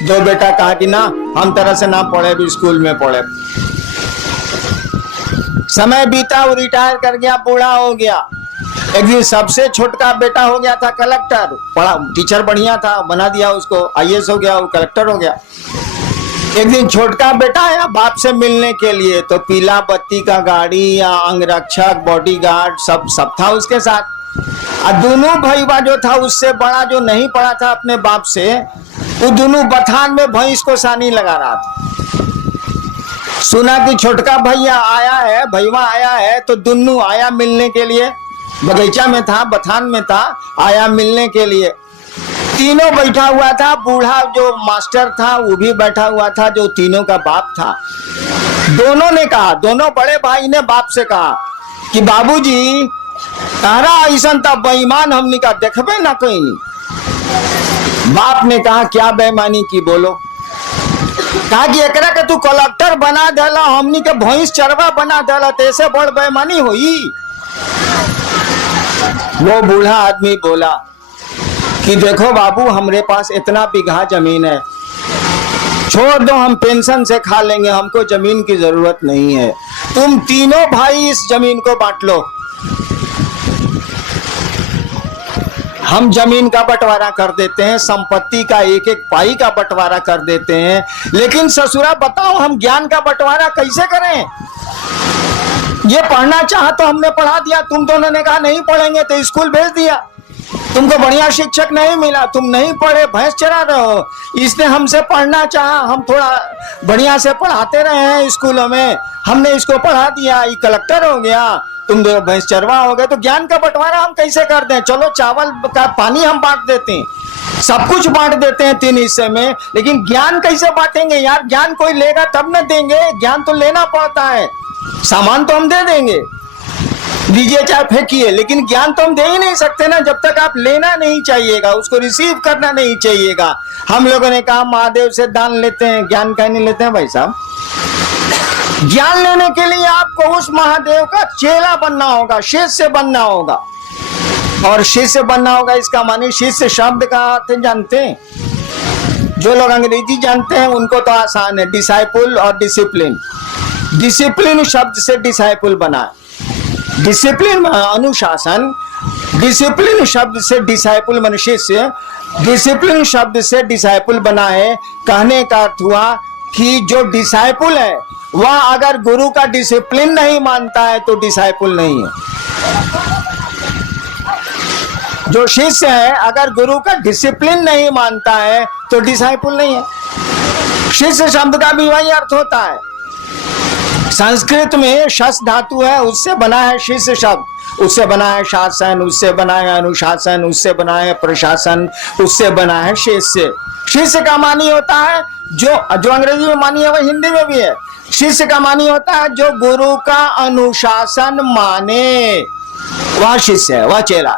दो बेटा कहा कि ना हम तरह से ना पढ़े, भी स्कूल में पढ़े। समय बीता, वो रिटायर कर गया, बूढ़ा हो गया। एक दिन सबसे छोटका बेटा हो गया था कलेक्टर, पढ़ा टीचर बढ़िया था, बना दिया उसको, आईएएस हो गया, वो कलेक्टर हो गया। एक दिन छोटका बेटा आया बाप से मिलने के लिए, तो पीला बत्ती का गाड़ी या अंगरक्षक बॉडीगार्ड सब था उसके साथ। और दोनों भईवा जो था उससे बड़ा, जो नहीं पढ़ा था अपने बाप से, वो दोनों बथान में भैंस को सानी लगा रहा था। सुना कि छोटका भैया आया है, भईवा आया है, तो दोनों आया मिलने के लिए। बगीचा में था, बथान में था, आया मिलने के लिए। तीनों बैठा हुआ था, बूढ़ा जो मास्टर था वो भी बैठा हुआ था, जो तीनों का बाप था। दोनों ने कहा, दोनों बड़े भाई ने बाप से कहा कि बाबूजी तारा ऐसा तब बेईमान हमने का देखबे ना कोई नहीं। बाप ने कहा क्या बेईमानी की, बोलो। कहा कि एकरा के तू कलेक्टर बना देला, हमनी के भैंस चरवा बना देला, ऐसे बड़ बेईमानी हुई। वो बूढ़ा आदमी बोला कि देखो बाबू, हमरे पास इतना बीघा जमीन है, छोड़ दो, हम पेंशन से खा लेंगे, हमको जमीन की जरूरत नहीं है। तुम तीनों भाई इस जमीन को बांट लो, हम जमीन का बंटवारा कर देते हैं, संपत्ति का एक एक पाई का बंटवारा कर देते हैं। लेकिन ससुरा बताओ हम ज्ञान का बंटवारा कैसे करें? ये पढ़ना चाहा तो हमने पढ़ा दिया, तुम दोनों ने कहा नहीं पढ़ेंगे तो स्कूल भेज दिया। तुमको बढ़िया शिक्षक नहीं मिला, तुम नहीं पढ़े, भैंस चरा रहे हो। इसने हमसे पढ़ना चाहा, हम थोड़ा बढ़िया से पढ़ाते रहे हैं स्कूलों में, हमने इसको पढ़ा दिया, ये कलेक्टर हो गया, तुम दो भैंस चरवा हो गए। तो ज्ञान का बंटवारा हम कैसे कर दें? चलो चावल का पानी हम बांट देते हैं, सब कुछ बांट देते हैं 3 हिस्से में, लेकिन ज्ञान कैसे बांटेंगे यार? ज्ञान कोई लेगा तब न देंगे, ज्ञान तो लेना पड़ता है। सामान तो हम दे देंगे, दीजिए चाहे फेंकिए, लेकिन ज्ञान तो हम दे ही नहीं सकते ना, जब तक आप लेना नहीं चाहिएगा, उसको रिसीव करना नहीं चाहिएगा। हम लोगों ने कहा महादेव से दान लेते हैं, ज्ञान का नहीं लेते हैं भाई साहब। ज्ञान लेने के लिए आपको उस महादेव का चेला बनना होगा, शिष्य बनना होगा। और शिष्य बनना होगा इसका माने, शिष्य शब्द का अर्थ जानते हैं? जो लोग अंग्रेजी जानते हैं उनको तो आसान है, डिसाइपुल और डिसिप्लिन। डिसिप्लिन शब्द से डिसाइपुल बना, डिसिप्लिन अनुशासन, डिसिप्लिन शब्द से डिसाइपुल मन शिष्य, डिसिप्लिन शब्द से डिसाइपुल बना है। कहने का अर्थ हुआ कि जो डिसाइपुल है वह अगर गुरु का डिसिप्लिन नहीं मानता है तो डिसाइपुल नहीं है। जो शिष्य है अगर गुरु का डिसिप्लिन नहीं मानता है तो डिसाइपुल नहीं है। शिष्य शब्द का भी वही अर्थ होता है। संस्कृत में शस धातु है, उससे बना है शिष्य शब्द, उससे बना है शासन, उससे बना है अनुशासन, उससे बना है प्रशासन, उससे बना है शिष्य। शिष्य का मानी होता है जो अंग्रेजी में मानी है वह हिंदी में भी है। शिष्य का मानी होता है जो गुरु का अनुशासन माने, वह शिष्य है, वह चेला है।